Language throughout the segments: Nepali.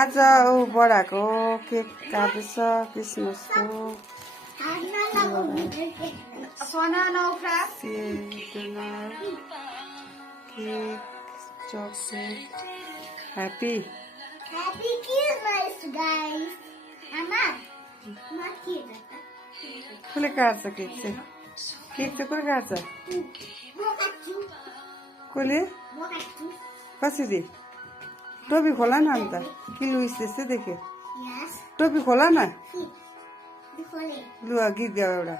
आज ऊ बडाको केक काट्दैछ क्रिसमसको cake chocolate happy Christmas, guys. Mama, कसले काट्छ केक चाहिँ कसले काट्छ कसले कसरी टोपी खोला न अन्त कि लुइस त्यस्तै देख्यो टोपी खोला न लु गीत गाऊ एउटा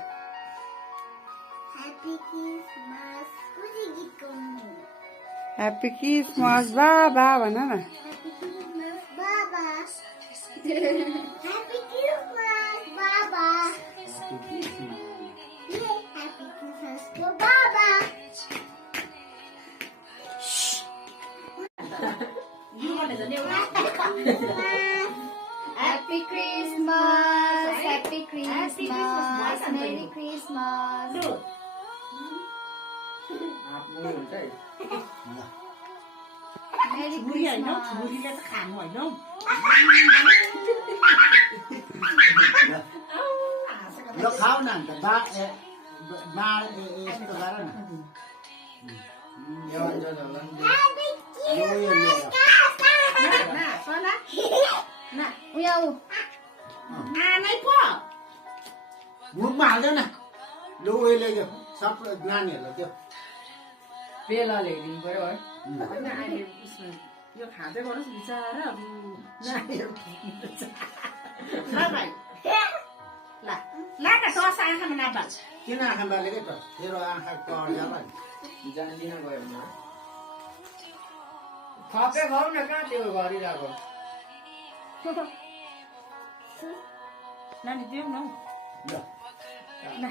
ह्याप्पी क्रिसमस बाबा भन न Happy Christmas, Baba. Happy Christmas for Baba. Happy Christmas, Happy Christmas, Merry Christmas. Merry Christmas. Lo खाओ ना तो बा इसको करो ना Happy Christmas, मुखमा हाल्दैन लु उहिले त्यो सब नानीहरूलाई त्यो बेला ल्याइदिनु पर्यो है होइन अहिले उसमा यो खाँदै गर्नुहोस् बिचरा नानीहरू ल भाइ ल ल त दस आँखामा नबाल किन आँखा बालेकै त तेरो आँखा कड जाला नि जान्दिन गयो भने थपे खाऊ न कहाँ त्यो गरिरहेको नानी दिउँ न ल ल